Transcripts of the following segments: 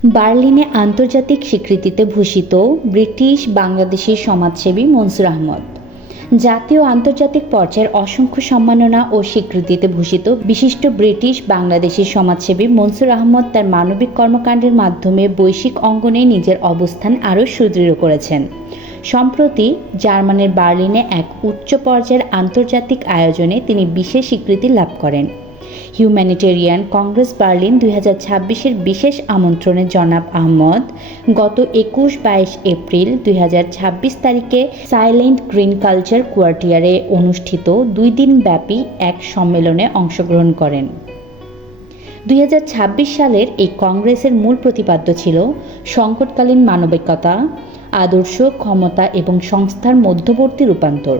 বার্লিনে আন্তর্জাতিক স্বীকৃতিতে ভূষিত ব্রিটিশ বাংলাদেশি সমাজসেবী মনসুর আহমদ। জাতীয় ও আন্তর্জাতিক পর্যায়ের অসংখ্য সম্মাননা ও স্বীকৃতিতে ভূষিত বিশিষ্ট ব্রিটিশ বাংলাদেশি সমাজসেবী মনসুর আহমদ তার মানবিক কর্মকাণ্ডের মাধ্যমে বৈশ্বিক অঙ্গনে নিজের অবস্থান আরও সুদৃঢ় করেছেন। সম্প্রতি জার্মানির বার্লিনে এক উচ্চ পর্যায়ের আন্তর্জাতিক আয়োজনে তিনি বিশেষ স্বীকৃতি লাভ করেন। হিউম্যানিটেরিয়ান কংগ্রেস বার্লিন 2026-এর বিশেষ আমন্ত্রণে জনাব আহমদ গত 21-22 এপ্রিল 2026 তারিখে সাইলেন্ট গ্রিন কালচার কোয়ার্টিয়ারে অনুষ্ঠিত 2 দিনব্যাপী এক সম্মেলনে অংশগ্রহণ করেন। 2026 সালের এই কংগ্রেসের মূল প্রতিপাদ্য ছিল সংকটকালীন মানবিকতা, আদর্শ, ক্ষমতা এবং সংস্থার মধ্যবর্তী রূপান্তর।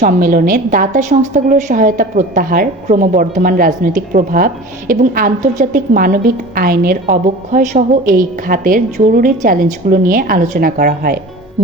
সম্মেলনে দাতা সংস্থাগুলোর সহায়তা প্রত্যাহার, ক্রমবর্ধমান রাজনৈতিক প্রভাব এবং আন্তর্জাতিক মানবিক আইনের অবক্ষয় সহ এই খাতের জরুরি চ্যালেঞ্জগুলো নিয়ে আলোচনা করা হয়।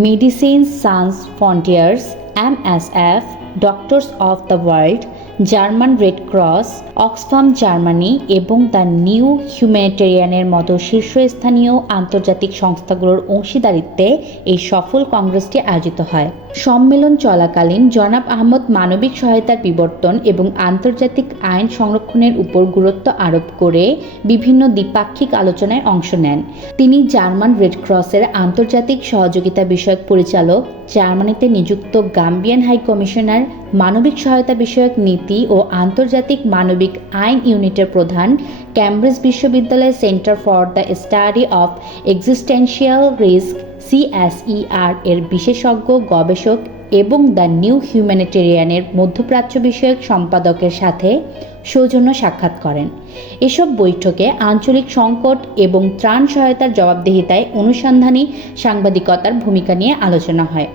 Medicines Sans frontiers, MSF, doctors of the world, German red cross, Oxfam Germany এবং দ্য নিউ হিউম্যানিটেরিয়ানের মতো শীর্ষস্থানীয় আন্তর্জাতিক সংস্থাগুলোর অংশীদারিত্বে এই সফল কংগ্রেসটি আয়োজিত হয়। সম্মেলন চলাকালীন জনাব আহমদ মানবিক সহায়তার বিবর্তন এবং আন্তর্জাতিক আইন সংরক্ষণের উপর গুরুত্ব আরোপ করে বিভিন্ন দ্বিপাক্ষিক আলোচনায় অংশ নেন। তিনি জার্মান রেড ক্রসের আন্তর্জাতিক সহযোগিতা বিষয়ক পরিচালক, জার্মানিতে নিযুক্ত গাম্বিয়ান হাই কমিশনার, মানবিক সহায়তা বিষয়ক নীতি ও আন্তর্জাতিক মানবিক আইন ইউনিটের প্রধান, ক্যামব্রিজ বিশ্ববিদ্যালয়ের centre for the study of existential risk CSER এর বিশেষজ্ঞ গবেষক এবং দ্য নিউ হিউম্যানিটেরিয়ানের মধ্যপ্রাচ্য বিষয়ক সম্পাদকের সাথে সৌজন্য সাক্ষাৎ করেন। এসব বৈঠকে আঞ্চলিক সংকট এবং ত্রাণ সহায়তার জবাবদিহিতায় অনুসন্ধানী সাংবাদিকতার ভূমিকা নিয়ে আলোচনা হয়।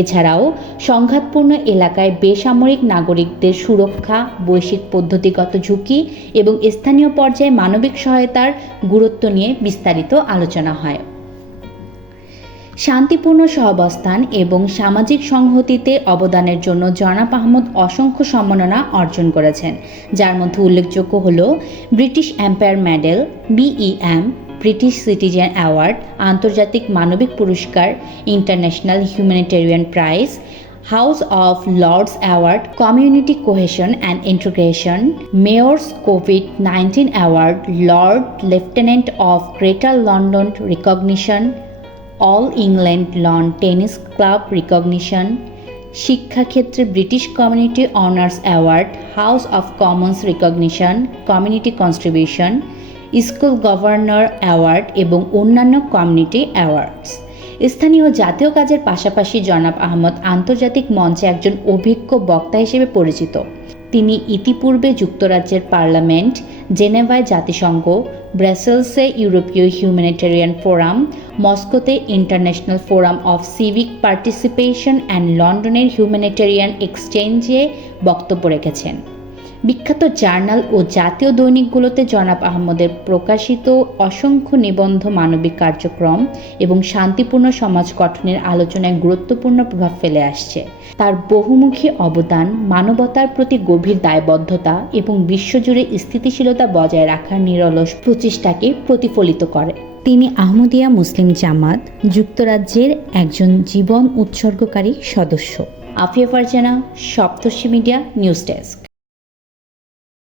এছাড়াও সংঘাতপূর্ণ এলাকায় বেসামরিক নাগরিকদের সুরক্ষা, বৈশ্বিক পদ্ধতিগত ঝুঁকি এবং স্থানীয় পর্যায়ে মানবিক সহায়তার গুরুত্ব নিয়ে বিস্তারিত আলোচনা হয়। শান্তিপূর্ণ সহাবস্থান এবং সামাজিক সংহতিতে অবদানের জন্য জনাব আহমদ অসংখ্য সম্মাননা অর্জন করেছেন, যার মধ্যে উল্লেখযোগ্য হল British empire medal, BEM, British citizen award, আন্তর্জাতিক মানবিক পুরস্কার, international humanitarian prize, house of lords award, community cohesion and integration, mayor's COVID-19 award, lord lieutenant of greater London recognition, all England lawn tennis club recognition, শিক্ষাক্ষেত্রে British community honours award, house of commons recognition, community contribution, school governor award এবং অন্যান্য community awards. স্থানীয় জাতীয় কাজের পাশাপাশি জনাব আহমদ আন্তর্জাতিক মঞ্চে একজন অভিজ্ঞ বক্তা হিসেবে পরিচিত। তিনি ইতিপূর্বে যুক্তরাজ্যের পার্লামেন্ট, জেনেভায় জাতিসংঘ, ব্রাসেলসে ইউরোপীয় হিউম্যানিটেরিয়ান ফোরাম, মস্কোতে international forum of civic participation and লন্ডনের হিউম্যানিটেরিয়ান এক্সচেঞ্জে বক্তব্য রেখেছেন। বিখ্যাত জার্নাল ও জাতীয় দৈনিকগুলোতে জনাব আহমদের প্রকাশিত অসংখ্য নিবন্ধ মানবিক কার্যক্রম এবং শান্তিপূর্ণ সমাজ গঠনের আলোচনায় গুরুত্বপূর্ণ প্রভাব ফেলে আসছে। তার বহুমুখী অবদান মানবতার প্রতি গভীর দায়বদ্ধতা এবং বিশ্বজুড়ে স্থিতিশীলতা বজায় রাখার নিরলস প্রচেষ্টাকে প্রতিফলিত করে। তিনি আহমদিয়া মুসলিম জামাত যুক্তরাজ্যের একজন জীবন উৎসর্গকারী সদস্য। আফিয়া ফারজানা, সপ্তর্ষি মিডিয়া, নিউজ ডেস্ক।